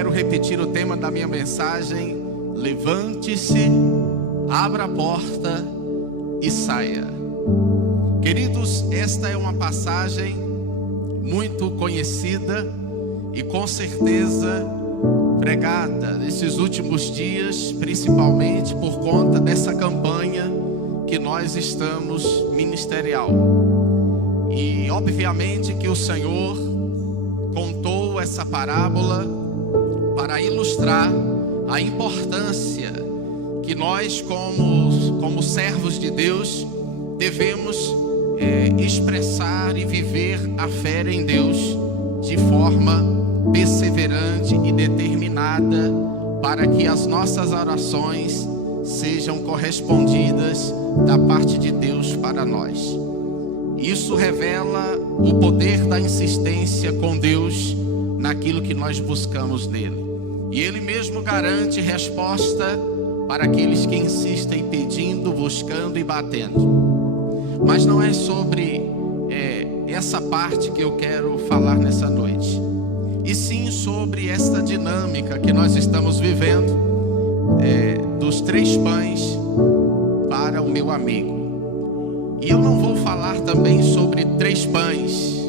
quero repetir o tema da minha mensagem: levante-se, abra a porta e saia. Queridos, esta é uma passagem muito conhecida e com certeza pregada nesses últimos dias, principalmente por conta dessa campanha que nós estamos ministerial. E obviamente que o Senhor contou essa parábola para ilustrar a importância que nós, como servos de Deus, devemos expressar e viver a fé em Deus de forma perseverante e determinada, para que as nossas orações sejam correspondidas da parte de Deus para nós. Isso revela o poder da insistência com Deus naquilo que nós buscamos nele. E Ele mesmo garante resposta para aqueles que insistem pedindo, buscando e batendo. Mas não é sobre essa parte que eu quero falar nessa noite, e sim sobre esta dinâmica que nós estamos vivendo, dos 3 pães para o meu amigo. E eu não vou falar também sobre 3 pães,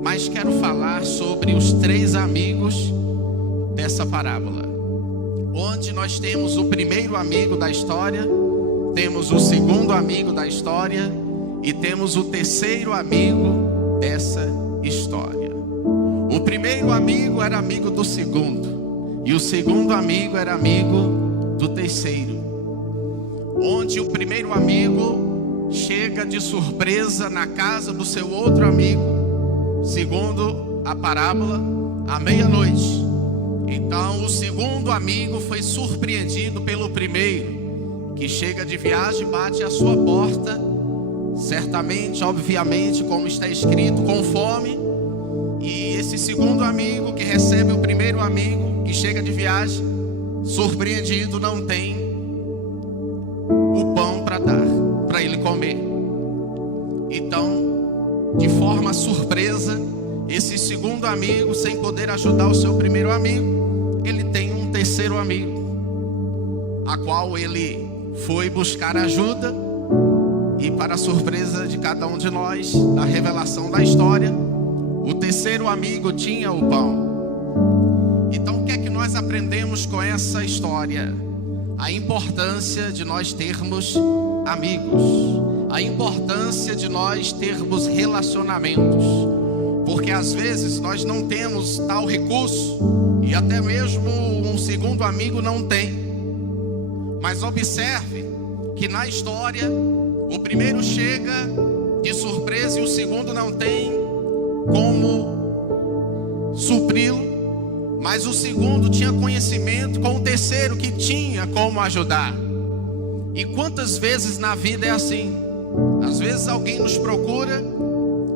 mas quero falar sobre os 3 amigos dessa parábola, onde nós temos o primeiro amigo da história, temos o segundo amigo da história e temos o terceiro amigo dessa história. O primeiro amigo era amigo do segundo, e o segundo amigo era amigo do terceiro. Onde o primeiro amigo chega de surpresa na casa do seu outro amigo, segundo a parábola, à meia-noite. Então o segundo amigo foi surpreendido pelo primeiro, que chega de viagem, bate à sua porta, certamente, obviamente, como está escrito, com fome. E esse segundo amigo que recebe o primeiro amigo, que chega de viagem, surpreendido, não tem o pão para dar, para ele comer. Então, de forma surpresa, esse segundo amigo, sem poder ajudar o seu primeiro amigo, ele tem um terceiro amigo, a qual ele foi buscar ajuda. E para a surpresa de cada um de nós, na revelação da história, o terceiro amigo tinha o pão. Então o que é que nós aprendemos com essa história? A importância de nós termos amigos, a importância de nós termos relacionamentos, porque às vezes nós não temos tal recurso, e até mesmo um segundo amigo não tem. Mas observe que na história, o primeiro chega de surpresa e o segundo não tem como supri-lo, mas o segundo tinha conhecimento com o terceiro que tinha como ajudar. E quantas vezes na vida é assim? Às vezes alguém nos procura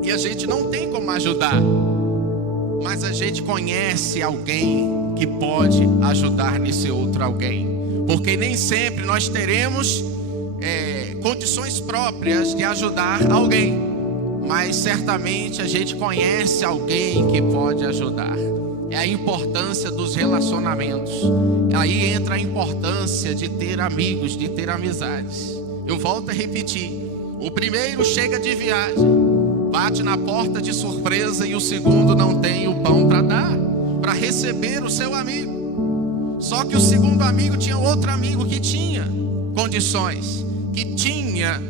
e a gente não tem como ajudar, mas a gente conhece alguém que pode ajudar nesse outro alguém, porque nem sempre nós teremos condições próprias de ajudar alguém, mas certamente a gente conhece alguém que pode ajudar. É a importância dos relacionamentos. Aí entra a importância de ter amigos, de ter amizades. Eu volto a repetir: o primeiro chega de viagem, bate na porta de surpresa, e o segundo não tem o pão para dar, para receber o seu amigo. Só que o segundo amigo tinha outro amigo que tinha condições, que tinha,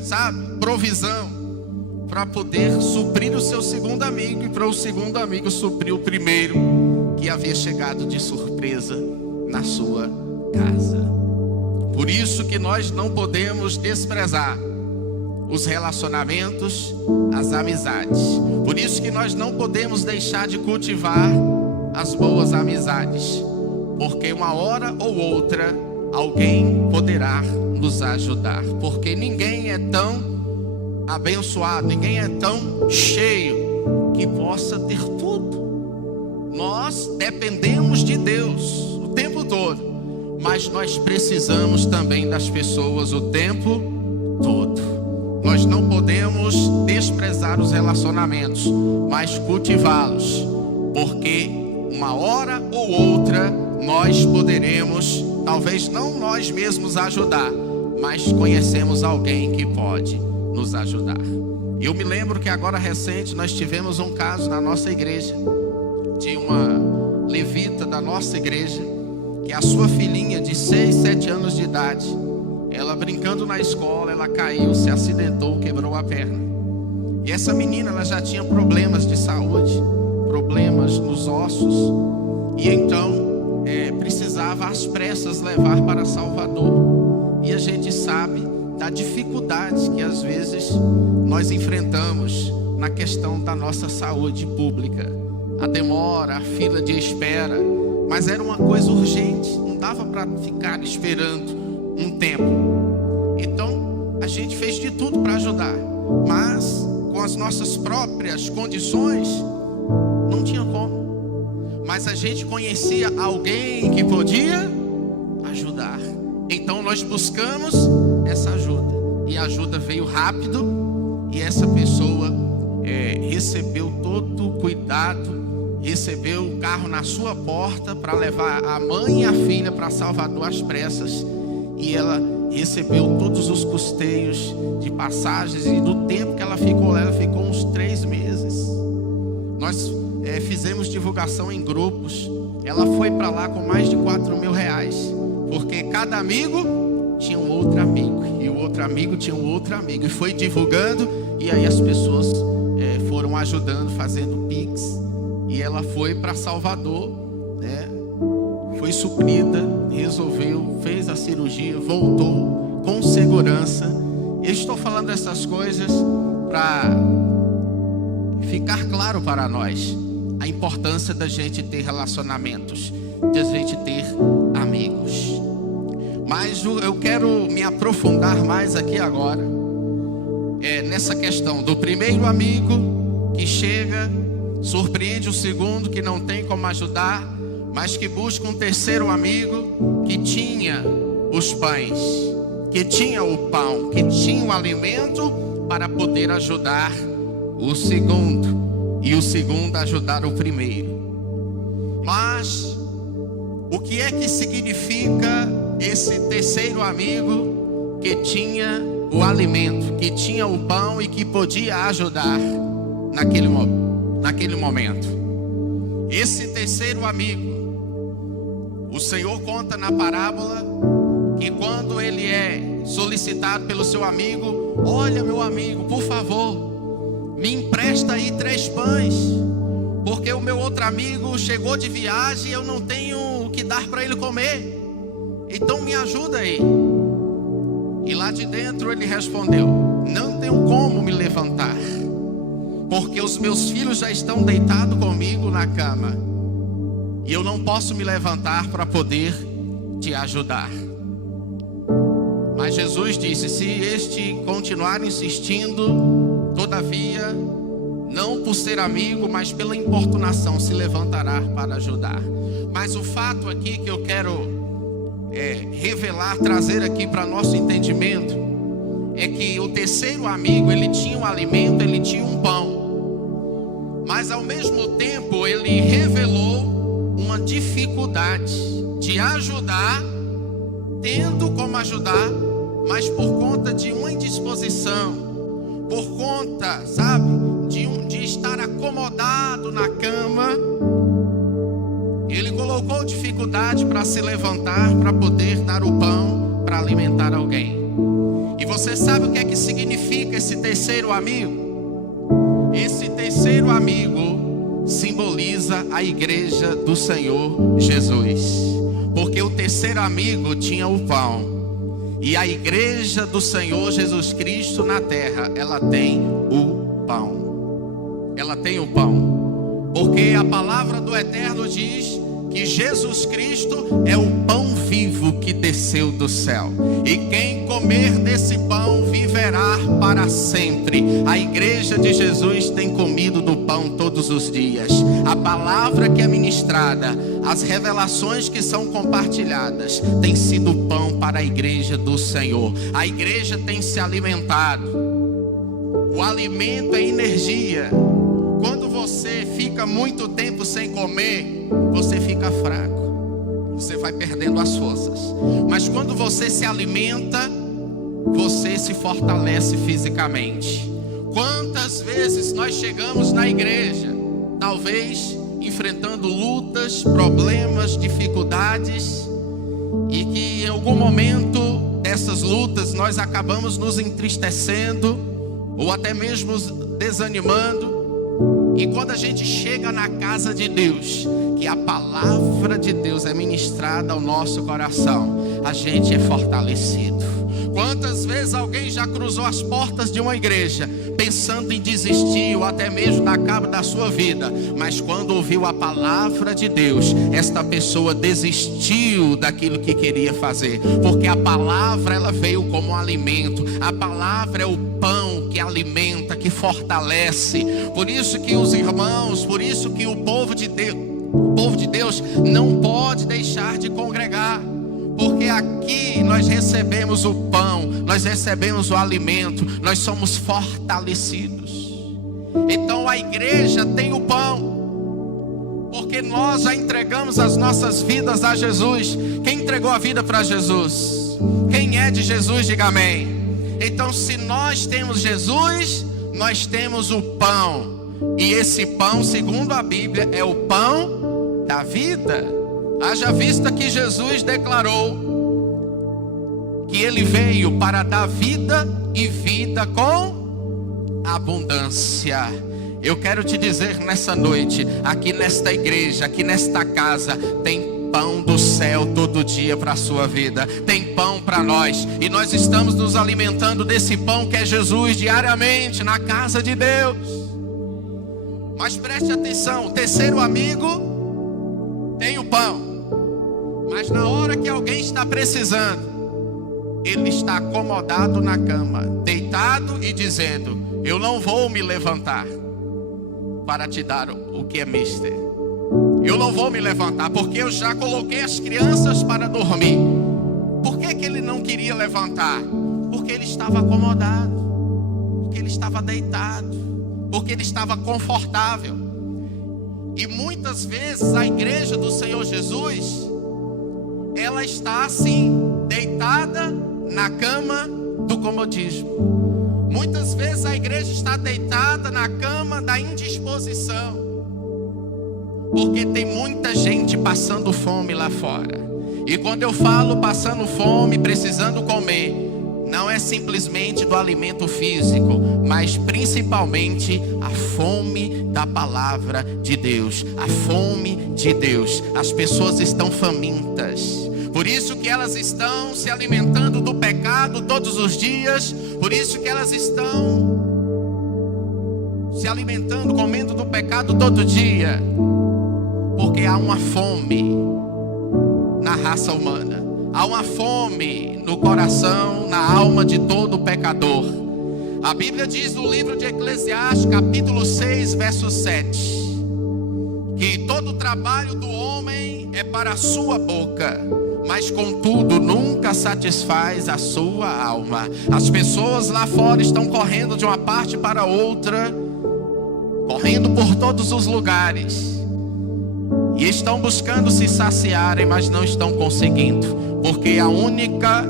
provisão para poder suprir o seu segundo amigo, e para o segundo amigo suprir o primeiro que havia chegado de surpresa na sua casa. Por isso que nós não podemos desprezar os relacionamentos, as amizades. Por isso que nós não podemos deixar de cultivar as boas amizades, porque uma hora ou outra alguém poderá nos ajudar, porque ninguém é tão abençoado, ninguém é tão cheio que possa ter tudo. Nós dependemos de Deus o tempo todo, mas nós precisamos também das pessoas o tempo todo. Nós não podemos desprezar os relacionamentos, mas cultivá-los, porque uma hora ou outra outra, nós poderemos, talvez não nós mesmos ajudar, mas conhecemos alguém que pode nos ajudar. Eu me lembro que agora recente nós tivemos um caso na nossa igreja, de uma levita da nossa igreja, que a sua filhinha de 6, 7 anos de idade, ela brincando na escola, ela caiu, se acidentou, quebrou a perna. E essa menina, ela já tinha problemas de saúde, problemas nos ossos, e então precisava às pressas levar para Salvador. E a gente sabe da dificuldade que às vezes nós enfrentamos na questão da nossa saúde pública. A demora, a fila de espera, mas era uma coisa urgente, não dava para ficar esperando um tempo. Então a gente fez de tudo para ajudar, mas com as nossas próprias condições não tinha como. Mas a gente conhecia alguém que podia ajudar. Então nós buscamos essa ajuda, e a ajuda veio rápido, e essa pessoa recebeu todo o cuidado, recebeu o carro na sua porta para levar a mãe e a filha para Salvador às pressas, e ela recebeu todos os custeios de passagens, e do tempo que ela ficou uns 3 meses. Nós fizemos divulgação em grupos. Ela foi para lá com mais de 4 mil reais, porque cada amigo tinha um outro amigo, e o outro amigo tinha um outro amigo, e foi divulgando, e aí as pessoas foram ajudando, fazendo pix, e ela foi para Salvador, foi suprida, resolveu, fez a cirurgia, voltou com segurança. Eu estou falando essas coisas para ficar claro para nós a importância da gente ter relacionamentos, de a gente ter amigos. Mas eu quero me aprofundar mais aqui agora, nessa questão do primeiro amigo que chega, surpreende o segundo que não tem como ajudar, mas que busca um terceiro amigo que tinha os pães, que tinha o pão, que tinha o alimento para poder ajudar o segundo, e o segundo ajudar o primeiro. Mas o que é que significa esse terceiro amigo que tinha o alimento, que tinha o pão e que podia ajudar naquele momento? Esse terceiro amigo, o Senhor conta na parábola que quando ele é solicitado pelo seu amigo: olha, meu amigo, por favor, me empresta aí 3 pães, porque o meu outro amigo chegou de viagem e eu não tenho o que dar para ele comer, então me ajuda aí. E lá de dentro ele respondeu: não tenho como me levantar, porque os meus filhos já estão deitados comigo na cama, e eu não posso me levantar para poder te ajudar. Mas Jesus disse: se este continuar insistindo, todavia, não por ser amigo, mas pela importunação, se levantará para ajudar. Mas o fato aqui que eu quero revelar, trazer aqui para nosso entendimento, é que o terceiro amigo, ele tinha um alimento, ele tinha um pão, mas ao mesmo tempo ele revelou uma dificuldade de ajudar, tendo como ajudar, mas por conta de uma indisposição, por conta, de estar acomodado na cama, ele colocou dificuldade para se levantar, para poder dar o pão, para alimentar alguém. E você sabe o que é que significa esse terceiro amigo? Esse terceiro amigo simboliza a igreja do Senhor Jesus, porque o terceiro amigo tinha o pão, e a igreja do Senhor Jesus Cristo na terra, ela tem o pão. Ela tem o pão, porque a palavra do Eterno diz que Jesus Cristo é o pão vivo que desceu do céu, e quem comer desse pão viverá para sempre. A igreja de Jesus tem comido do pão todos os dias. A palavra que é ministrada, as revelações que são compartilhadas, tem sido pão para a igreja do Senhor. A igreja tem se alimentado. O alimento é energia. Quando você fica muito tempo sem comer, você fica fraco. você vai perdendo as forças. Mas quando você se alimenta, você se fortalece fisicamente. Quantas vezes nós chegamos na igreja, talvez enfrentando lutas, problemas, dificuldades, e que em algum momento dessas lutas nós acabamos nos entristecendo, ou até mesmo desanimando. E quando a gente chega na casa de Deus, que a palavra de Deus é ministrada ao nosso coração, a gente é fortalecido. Quantas vezes alguém já cruzou as portas de uma igreja pensando em desistir ou até mesmo dar cabo da sua vida, mas quando ouviu a palavra de Deus, esta pessoa desistiu daquilo que queria fazer, porque a palavra ela veio como um alimento. A palavra é o pão que alimenta, que fortalece. Por isso que os irmãos, por isso que o povo de Deus não pode deixar de congregar, porque aqui nós recebemos o pão, nós recebemos o alimento, nós somos fortalecidos. Então a igreja tem o pão, porque nós já entregamos as nossas vidas a Jesus. Quem entregou a vida para Jesus? Quem é de Jesus, diga amém. Então se nós temos Jesus, nós temos o pão. E esse pão, segundo a Bíblia, é o pão da vida. Haja vista que Jesus declarou que ele veio para dar vida e vida com abundância. Eu quero te dizer nessa noite, aqui nesta igreja, aqui nesta casa, tem pão do céu todo dia para a sua vida. Tem pão para nós, e nós estamos nos alimentando desse pão que é Jesus diariamente na casa de Deus. Mas preste atenção, o terceiro amigo tem o pão, mas na hora que alguém está precisando, ele está acomodado na cama, deitado e dizendo: eu não vou me levantar para te dar o que é mister. Eu não vou me levantar porque eu já coloquei as crianças para dormir. Por que ele não queria levantar? Porque ele estava acomodado, porque ele estava deitado, porque ele estava confortável. E muitas vezes a igreja do Senhor Jesus, ela está assim, deitada na cama do comodismo. Muitas vezes a igreja está deitada na cama da indisposição, porque tem muita gente passando fome lá fora. E quando eu falo passando fome, precisando comer, não é simplesmente do alimento físico, mas principalmente a fome da palavra de Deus, a fome de Deus. As pessoas estão famintas, por isso que elas estão se alimentando do pecado todos os dias, por isso que elas estão se alimentando, comendo do pecado todo dia, porque há uma fome na raça humana. Há uma fome no coração, na alma de todo pecador. A Bíblia diz no livro de Eclesiastes, capítulo 6, verso 7, que todo o trabalho do homem é para a sua boca, mas contudo nunca satisfaz a sua alma. As pessoas lá fora estão correndo de uma parte para outra, correndo por todos os lugares, e estão buscando se saciarem, mas não estão conseguindo. Porque a única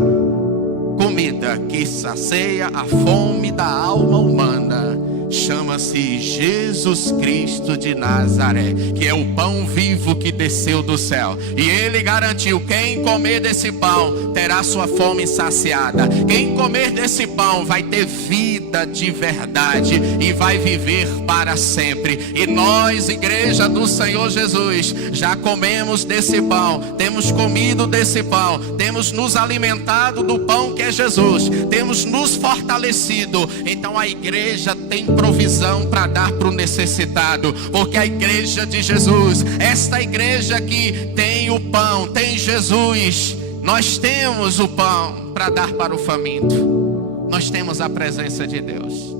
comida que sacia a fome da alma humana chama-se Jesus Cristo de Nazaré, que é o pão vivo que desceu do céu. E ele garantiu: quem comer desse pão terá sua fome saciada. Quem comer desse pão vai ter vida de verdade e vai viver para sempre. E nós, igreja do Senhor Jesus, já comemos desse pão, temos comido desse pão, temos nos alimentado do pão que é Jesus, temos nos fortalecido. Então a igreja tem provisão para dar para o necessitado, porque a igreja de Jesus, esta igreja que tem o pão, tem Jesus, nós temos o pão para dar para o faminto, nós temos a presença de Deus.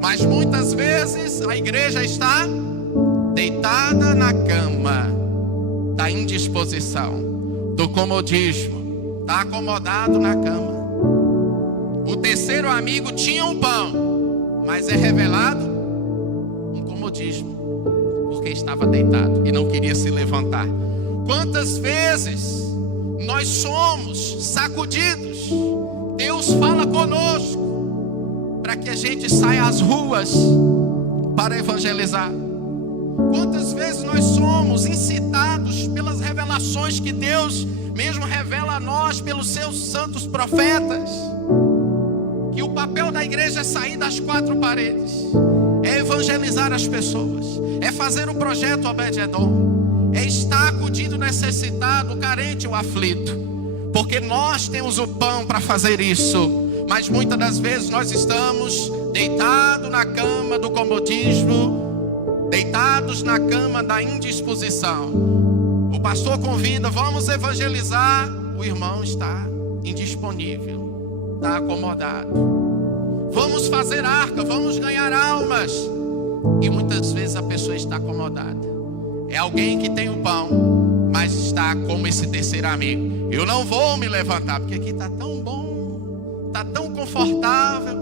Mas muitas vezes a igreja está deitada na cama da indisposição, do comodismo, está acomodado na cama. O terceiro amigo tinha um pão, mas é revelado um comodismo, porque estava deitado e não queria se levantar. Quantas vezes nós somos sacudidos, Deus fala conosco para que a gente saia às ruas para evangelizar. Quantas vezes nós somos incitados pelas revelações que Deus mesmo revela a nós pelos seus santos profetas, que o papel da igreja é sair das quatro paredes, é evangelizar as pessoas, é fazer o projeto Obed-Edom, é estar acudindo o necessitado, o carente, o aflito, porque nós temos o pão para fazer isso. Mas muitas das vezes nós estamos deitados na cama do comodismo, deitados na cama da indisposição. O pastor convida, vamos evangelizar, o irmão está indisponível, está acomodado. Vamos fazer arca, vamos ganhar almas, e muitas vezes a pessoa está acomodada. É alguém que tem o pão, mas está como esse terceiro amigo: eu não vou me levantar, porque aqui está tão bom, está tão confortável,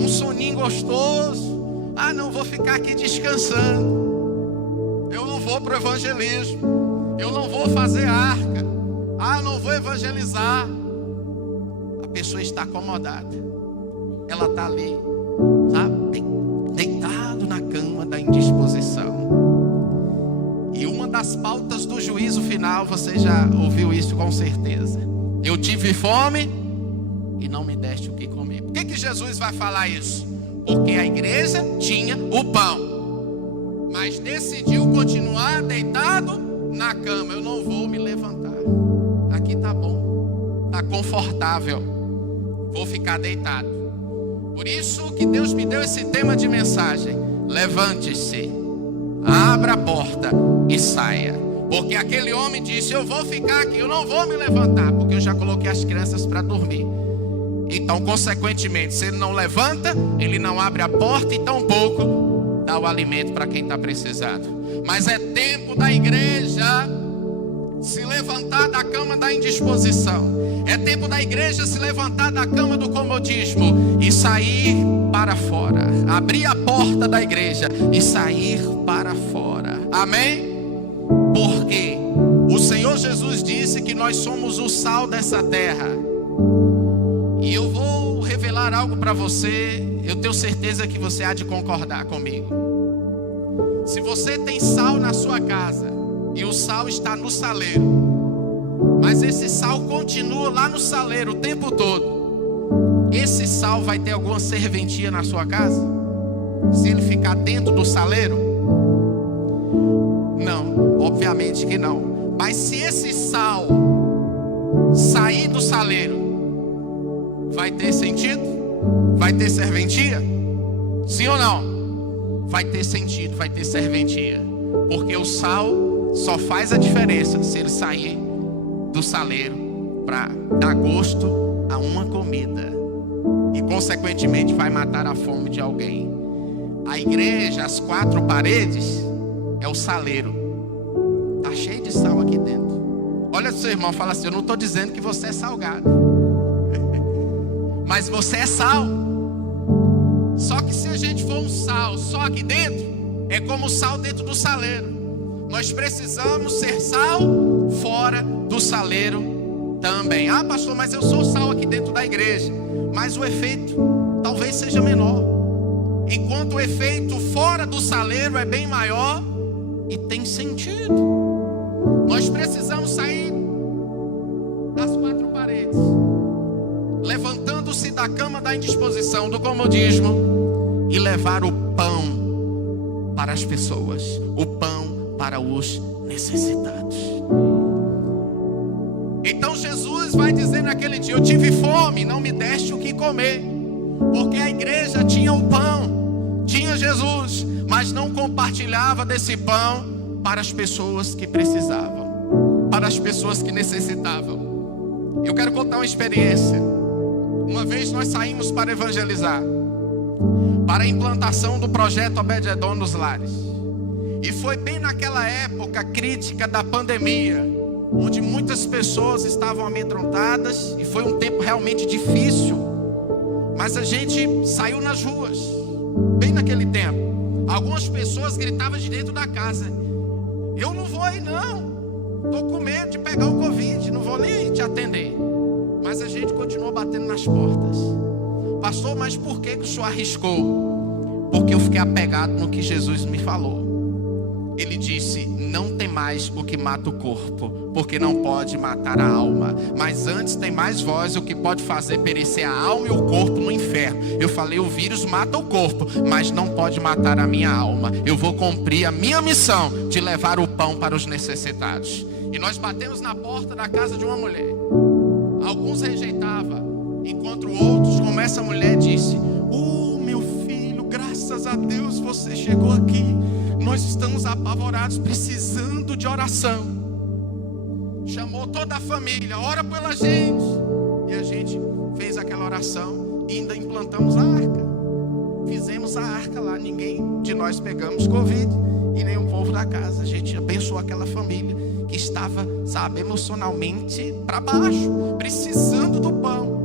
um soninho gostoso. Ah, não vou ficar aqui descansando, eu não vou para o evangelismo, eu não vou fazer arca, ah, não vou evangelizar. A pessoa está acomodada, ela está ali, sabe, deitado na cama da indisposição. E uma das pautas do juízo final, você já ouviu isso com certeza: eu tive fome e não me deste o que comer. Por que Jesus vai falar isso? Porque a igreja tinha o pão, mas decidiu continuar deitado na cama. Eu não vou me levantar, aqui tá bom, tá confortável, vou ficar deitado. Por isso que Deus me deu esse tema de mensagem: levante-se, abra a porta e saia. Porque aquele homem disse: eu vou ficar aqui, eu não vou me levantar, porque eu já coloquei as crianças para dormir. Então, consequentemente, se ele não levanta, ele não abre a porta e tampouco dá o alimento para quem está precisado. Mas é tempo da igreja se levantar da cama da indisposição. É tempo da igreja se levantar da cama do comodismo e sair para fora. Abrir a porta da igreja e sair para fora. Amém? Porque o Senhor Jesus disse que nós somos o sal dessa terra. E eu vou revelar algo para você, eu tenho certeza que você há de concordar comigo. Se você tem sal na sua casa e o sal está no saleiro, mas esse sal continua lá no saleiro o tempo todo, esse sal vai ter alguma serventia na sua casa? Se ele ficar dentro do saleiro? Não, obviamente que não. Mas se esse sal sair do saleiro, vai ter sentido? Vai ter serventia? Sim ou não? Vai ter sentido, vai ter serventia. Porque o sal só faz a diferença se ele sair do saleiro para dar gosto a uma comida. E consequentemente vai matar a fome de alguém. A igreja, as quatro paredes, é o saleiro. Está cheio de sal aqui dentro. Olha pro seu irmão e fala assim: eu não estou dizendo que você é salgado, mas você é sal. Só que se a gente for um sal só aqui dentro, é como o sal dentro do saleiro. Nós precisamos ser sal fora do saleiro também. Ah, pastor, mas eu sou sal aqui dentro da igreja. Mas o efeito talvez seja menor, enquanto o efeito fora do saleiro é bem maior e tem sentido. Nós precisamos sair das quatro paredes, levantando-se da cama da indisposição, do comodismo, e levar o pão para as pessoas, o pão para os necessitados. Então Jesus vai dizer naquele dia: eu tive fome, não me deste o que comer. Porque a igreja tinha o pão, tinha Jesus, mas não compartilhava desse pão para as pessoas que precisavam, para as pessoas que necessitavam. Eu quero contar uma experiência. Uma vez nós saímos para evangelizar, para a implantação do projeto Obed-Edom nos lares. E foi bem naquela época crítica da pandemia, onde muitas pessoas estavam amedrontadas, e foi um tempo realmente difícil. Mas a gente saiu nas ruas, bem naquele tempo. Algumas pessoas gritavam de dentro da casa: eu não vou aí não, Estou com medo de pegar o Covid, não vou nem te atender. Mas a gente continuou batendo nas portas. Pastor, mas por que o senhor arriscou? Porque eu fiquei apegado no que Jesus me falou. Ele disse: não tem mais o que mata o corpo, porque não pode matar a alma. Mas antes tem mais voz o que pode fazer perecer a alma e o corpo no inferno. Eu falei: o vírus mata o corpo, mas não pode matar a minha alma. Eu vou cumprir a minha missão de levar o pão para os necessitados. E nós batemos na porta da casa de uma mulher. Alguns rejeitavam, enquanto outros, como essa mulher, disse: meu filho, graças a Deus você chegou aqui. Nós estamos apavorados, precisando de oração. Chamou toda a família: ora pela gente. E a gente fez aquela oração e ainda implantamos a arca. Fizemos a arca lá. Ninguém de nós pegamos Covid e nem o povo da casa. A gente abençoou aquela família que estava, emocionalmente para baixo, precisando do pão.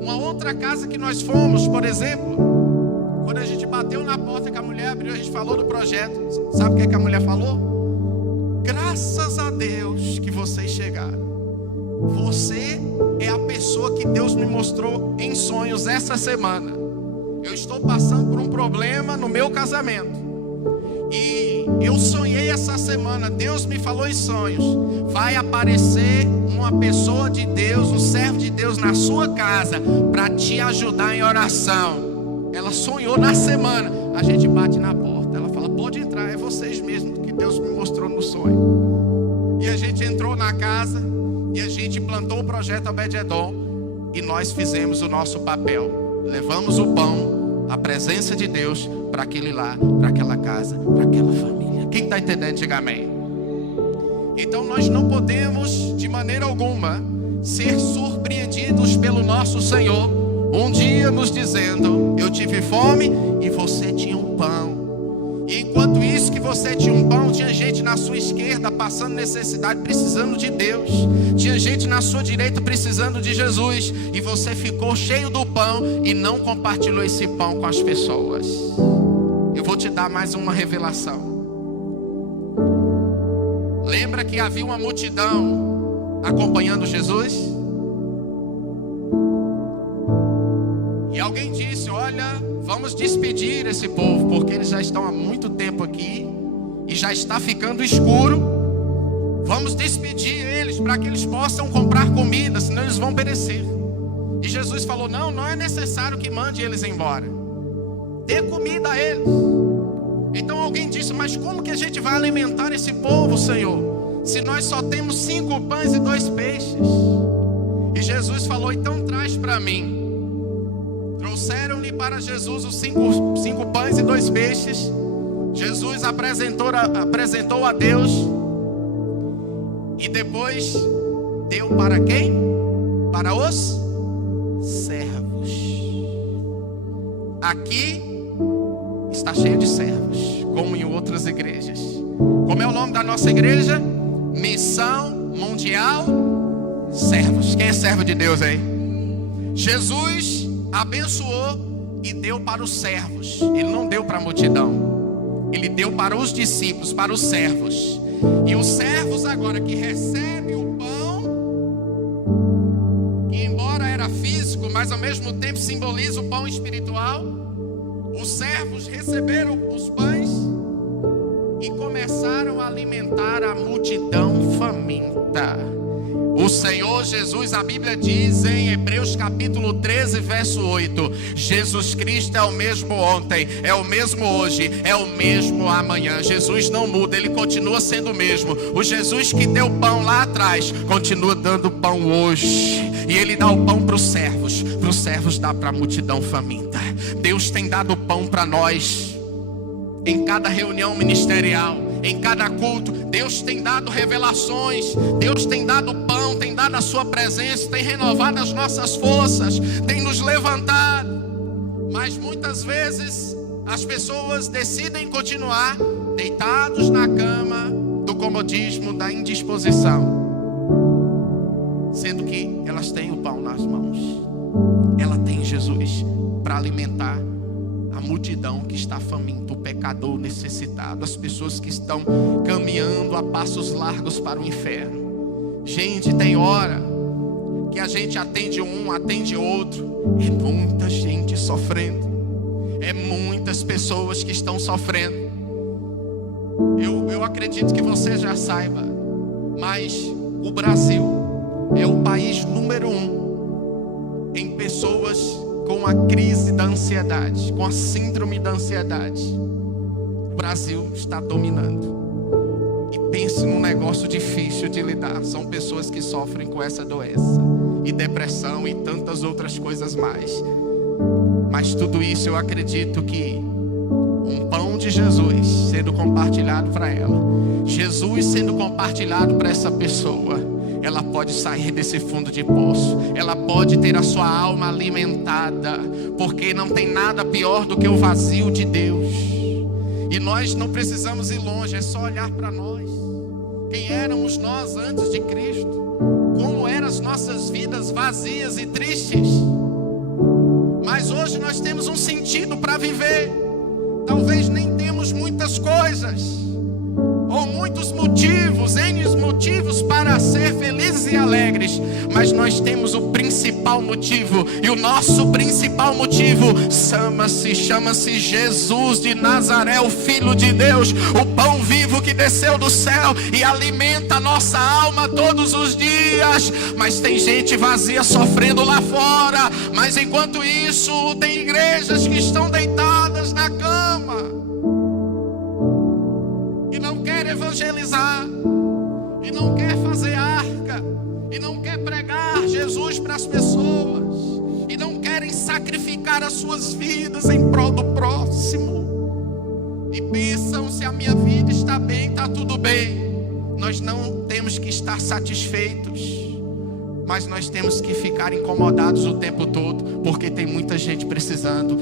Uma outra casa que nós fomos, por exemplo, quando a gente bateu na porta que a mulher abriu, a gente falou do projeto. Sabe o que a mulher falou? Graças a Deus que vocês chegaram. Você é a pessoa que Deus me mostrou em sonhos essa semana. Eu estou passando por um problema no meu casamento. E eu sonhei essa semana, Deus me falou em sonhos: vai aparecer uma pessoa de Deus, um servo de Deus na sua casa para te ajudar em oração. Ela sonhou na semana. A gente bate na porta, ela fala: pode entrar, é vocês mesmo que Deus me mostrou no sonho. E a gente entrou na casa e a gente plantou o projeto Obed-Edom. E nós fizemos o nosso papel. Levamos o pão, a presença de Deus para aquele lar, para aquela casa, para aquela família. Quem está entendendo, diga amém. Então nós não podemos de maneira alguma ser surpreendidos pelo nosso Senhor um dia nos dizendo: eu tive fome e você tinha um pão. E enquanto isso que você tinha um pão, tinha gente na sua esquerda passando necessidade, precisando de Deus. Tinha gente na sua direita precisando de Jesus. E você ficou cheio do pão e não compartilhou esse pão com as pessoas. Eu vou te dar mais uma revelação. Lembra que havia uma multidão acompanhando Jesus? E alguém disse: olha, vamos despedir esse povo, porque eles já estão há muito tempo aqui e já está ficando escuro. Vamos despedir eles para que eles possam comprar comida, senão eles vão perecer. E Jesus falou: não é necessário que mande eles embora. Dê comida a eles. Então alguém disse: mas como que a gente vai alimentar esse povo, Senhor, se nós só temos 5 pães e 2 peixes? E Jesus falou: então traz para mim. Trouxeram-lhe para Jesus os 5 pães e 2 peixes. Jesus apresentou a Deus. E depois deu para quem? Para os servos. Aqui está cheio de servos, como em outras igrejas. Como é o nome da nossa igreja? Missão Mundial Servos. Quem é servo de Deus aí? Jesus abençoou e deu para os servos. Ele não deu para a multidão. Ele deu para os discípulos, para os servos. E os servos agora que recebem o pão, que embora era físico, mas ao mesmo tempo simboliza o pão espiritual. Os servos receberam os pães e começaram a alimentar a multidão faminta. O Senhor Jesus, a Bíblia diz em Hebreus capítulo 13, verso 8: Jesus Cristo é o mesmo ontem, é o mesmo hoje, é o mesmo amanhã. Jesus não muda, Ele continua sendo o mesmo. O Jesus que deu pão lá atrás, continua dando pão hoje. E Ele dá o pão para os servos dá para a multidão faminta. Deus tem dado pão para nós. Em cada reunião ministerial, em cada culto, Deus tem dado revelações, Deus tem dado pão, tem dado a sua presença, tem renovado as nossas forças, tem nos levantado. Mas muitas vezes as pessoas decidem continuar deitados na cama do comodismo, da indisposição, sendo que elas têm o pão nas mãos. Ela tem Jesus para alimentar a multidão que está faminta, o pecador, o necessitado, as pessoas que estão caminhando a passos largos para o inferno. Gente, tem hora que a gente atende um, atende outro. É muita gente sofrendo. É muitas pessoas que estão sofrendo. Eu acredito que você já saiba, mas o Brasil é o país número 1 em pessoas com a crise da ansiedade, com a síndrome da ansiedade. O Brasil está dominando. E pense num negócio difícil de lidar. São pessoas que sofrem com essa doença, e depressão e tantas outras coisas mais. Mas tudo isso eu acredito que um pão de Jesus sendo compartilhado para ela, Jesus sendo compartilhado para essa pessoa, ela pode sair desse fundo de poço, ela pode ter a sua alma alimentada, porque não tem nada pior do que o vazio de Deus. E nós não precisamos ir longe, é só olhar para nós. Quem éramos nós antes de Cristo? Como eram as nossas vidas vazias e tristes? Mas hoje nós temos um sentido para viver. Talvez nem temos muitas coisas, ou muitos motivos, N motivos para ser felizes e alegres, mas nós temos o principal motivo, e o nosso principal motivo chama-se Jesus de Nazaré, o Filho de Deus, o pão vivo que desceu do céu e alimenta a nossa alma todos os dias. Mas tem gente vazia sofrendo lá fora, mas enquanto isso tem igrejas que estão deitadas na cama e não quer evangelizar, e não quer fazer arca, e não quer pregar Jesus para as pessoas, e não querem sacrificar as suas vidas em prol do próximo, e pensam: se a minha vida está bem, está tudo bem. Nós não temos que estar satisfeitos, mas nós temos que ficar incomodados o tempo todo, porque tem muita gente precisando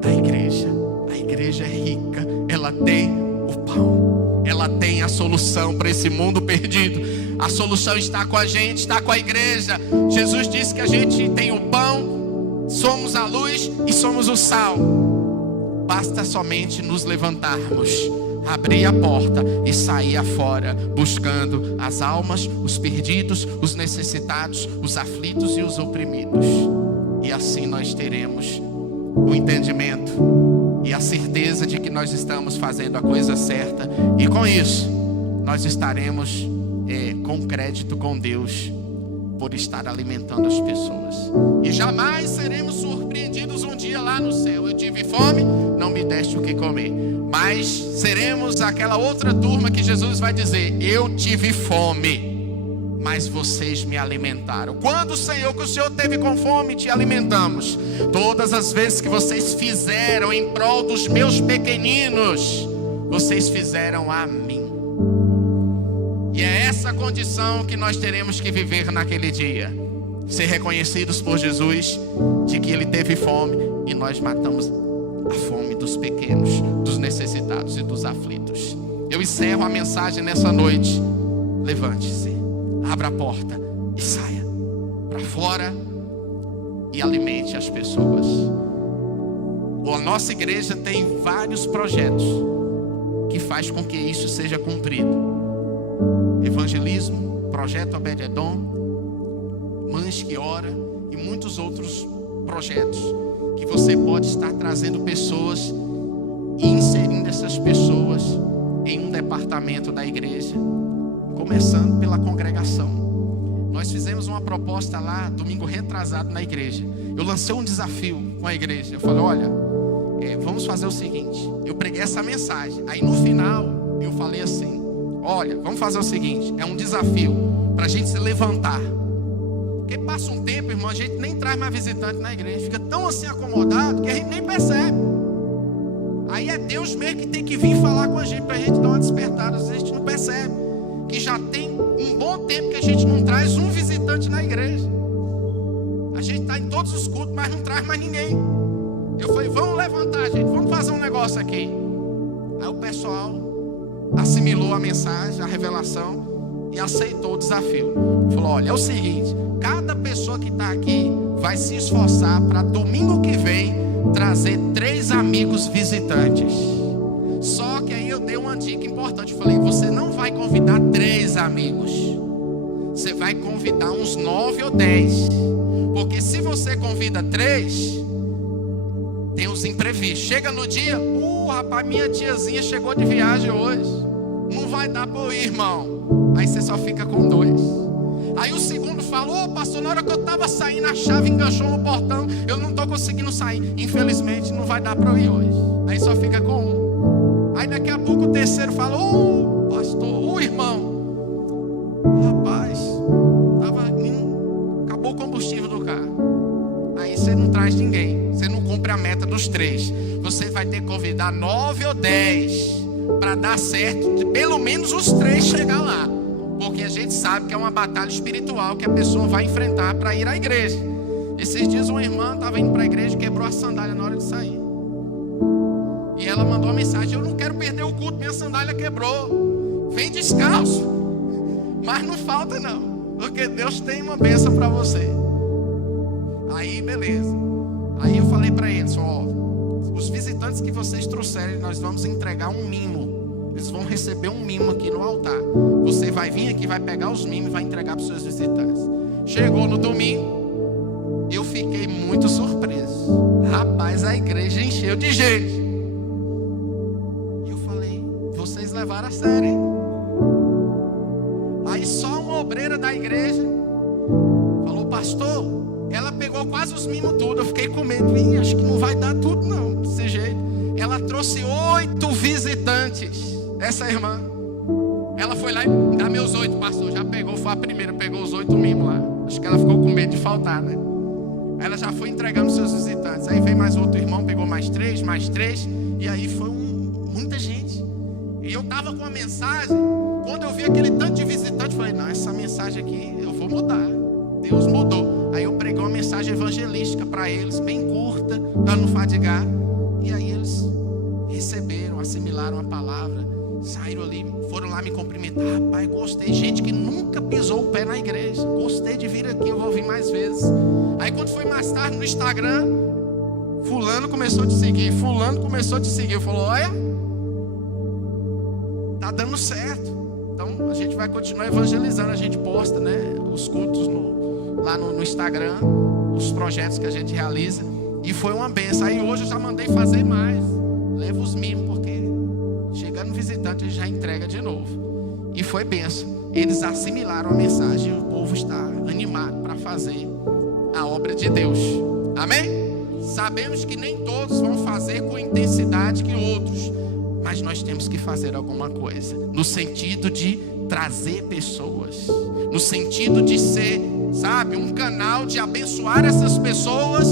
da igreja. A igreja é rica, ela tem o pão, ela tem a solução para esse mundo perdido. A solução está com a gente, está com a igreja. Jesus disse que a gente tem o pão, somos a luz e somos o sal. Basta somente nos levantarmos, abrir a porta e sair afora, buscando as almas, os perdidos, os necessitados, os aflitos e os oprimidos. E assim nós teremos o entendimento e a certeza de que nós estamos fazendo a coisa certa, e com isso nós estaremos com crédito com Deus por estar alimentando as pessoas, e jamais seremos surpreendidos um dia lá no céu: eu tive fome, não me deste o que comer. Mas seremos aquela outra turma que Jesus vai dizer: eu tive fome, mas vocês me alimentaram. Quando, Senhor, que o Senhor teve com fome, te alimentamos? Todas as vezes que vocês fizeram em prol dos meus pequeninos, vocês fizeram a mim. E é essa condição que nós teremos que viver naquele dia: ser reconhecidos por Jesus de que Ele teve fome, e nós matamos a fome dos pequenos, dos necessitados e dos aflitos. Eu encerro a mensagem nessa noite. Levante-se, abra a porta e saia para fora e alimente as pessoas. A nossa igreja tem vários projetos que faz com que isso seja cumprido: evangelismo, projeto Obed-Edom, Mães que Ora e muitos outros projetos que você pode estar trazendo pessoas e inserindo essas pessoas em um departamento da igreja, começando pela congregação. Nós fizemos uma proposta lá domingo retrasado na igreja. Eu lancei um desafio com a igreja. Eu falei: olha, vamos fazer o seguinte. Eu preguei essa mensagem, aí no final eu falei assim: olha, vamos fazer o seguinte, é um desafio para a gente se levantar. Porque passa um tempo, irmão, a gente nem traz mais visitante na igreja, fica tão assim acomodado que a gente nem percebe. Aí é Deus mesmo que tem que vir falar com a gente para a gente dar uma despertada. Às vezes a gente não percebe que já tem um bom tempo que a gente não traz um visitante na igreja. A gente está em todos os cultos, mas não traz mais ninguém. Eu falei: vamos levantar, gente, vamos fazer um negócio aqui. Aí o pessoal assimilou a mensagem, a revelação, e aceitou o desafio. Falou: olha, é o seguinte, cada pessoa que está aqui vai se esforçar para domingo que vem trazer 3 amigos visitantes. Só que aí eu dei uma dica importante. Eu falei, você não vai convidar 3 amigos. Você vai convidar uns 9 ou 10. Porque se você convida 3, tem os imprevistos. Chega no dia, rapaz, minha tiazinha chegou de viagem hoje. Não vai dar para eu ir, irmão. Aí você só fica com 2. Aí o segundo falou, pastor, na hora que eu estava saindo, a chave enganchou no portão, eu não estou conseguindo sair. Infelizmente não vai dar para eu ir hoje. Aí só fica com 1. Aí daqui a pouco o terceiro falou, pastor, irmão, rapaz, acabou o combustível do carro. Aí você não traz ninguém, você não cumpre a meta dos 3. Você vai ter que convidar 9 ou 10 para dar certo, de pelo menos os 3 chegar lá. Porque a gente sabe que é uma batalha espiritual que a pessoa vai enfrentar para ir à igreja. Esses dias uma irmã estava indo para a igreja e quebrou a sandália na hora de sair. E ela mandou uma mensagem, eu não quero perder o culto, minha sandália quebrou. Vem descalço. Mas não falta não, porque Deus tem uma bênção para você. Aí beleza. Aí eu falei para eles, os visitantes que vocês trouxerem, nós vamos entregar um mimo. Eles vão receber um mimo aqui no altar. Você vai vir aqui, vai pegar os mimos e vai entregar para os seus visitantes. Chegou no domingo, eu fiquei muito surpreso. Rapaz, a igreja encheu de gente. E eu falei, vocês levaram a sério, hein? Aí só uma obreira da igreja falou, pastor, ela pegou quase os mimos tudo. Eu fiquei com medo, acho que não vai dar tudo não, desse jeito. Ela trouxe 8 visitantes. Essa irmã, ela foi lá e dá meus 8, pastor. Já pegou, foi a primeira, pegou os 8 mimos lá. Acho que ela ficou com medo de faltar, né? Ela já foi entregando seus visitantes. Aí veio mais outro irmão, pegou mais 3. E aí foi muita gente. E eu tava com a mensagem. Quando eu vi aquele tanto de visitante, eu falei, não, essa mensagem aqui eu vou mudar. Deus mudou. Aí eu preguei uma mensagem evangelística para eles, bem curta, para não fadigar. E aí eles receberam, assimilaram a palavra. Saíram ali, foram lá me cumprimentar. Rapaz, gostei. Gente que nunca pisou o pé na igreja. Gostei de vir aqui, eu vou vir mais vezes. Aí quando foi mais tarde no Instagram, fulano começou a te seguir. Falou, olha, tá dando certo. Então a gente vai continuar evangelizando. A gente posta, né, os cultos lá no Instagram, os projetos que a gente realiza. E foi uma benção. Aí hoje eu já mandei fazer mais. Leva os mimos, porque chegando visitante, ele já entrega de novo. E foi benção. Eles assimilaram a mensagem. E o povo está animado para fazer a obra de Deus. Amém? Sabemos que nem todos vão fazer com intensidade que outros. Mas nós temos que fazer alguma coisa. No sentido de trazer pessoas. No sentido de ser, sabe, um canal de abençoar essas pessoas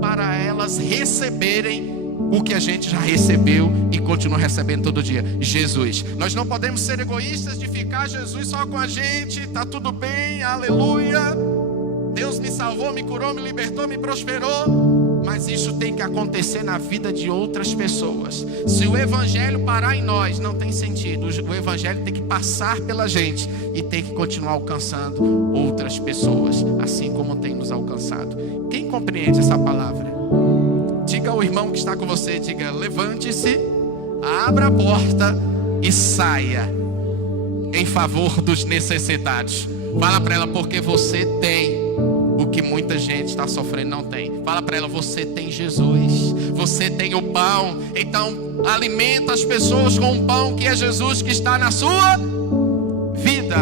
para elas receberem o que a gente já recebeu e continua recebendo todo dia, Jesus. Nós não podemos ser egoístas de ficar Jesus só com a gente, tá tudo bem, aleluia, Deus me salvou, me curou, me libertou, me prosperou. Mas isso tem que acontecer na vida de outras pessoas. Se o evangelho parar em nós, não tem sentido. O evangelho tem que passar pela gente e tem que continuar alcançando outras pessoas, assim como tem nos alcançado. Quem compreende essa palavra? Diga ao irmão que está com você, diga, levante-se, abra a porta e saia em favor dos necessitados. Fala para ela, porque você tem o que muita gente está sofrendo, não tem. Fala para ela, você tem Jesus, você tem o pão. Então alimenta as pessoas com o pão que é Jesus, que está na sua vida.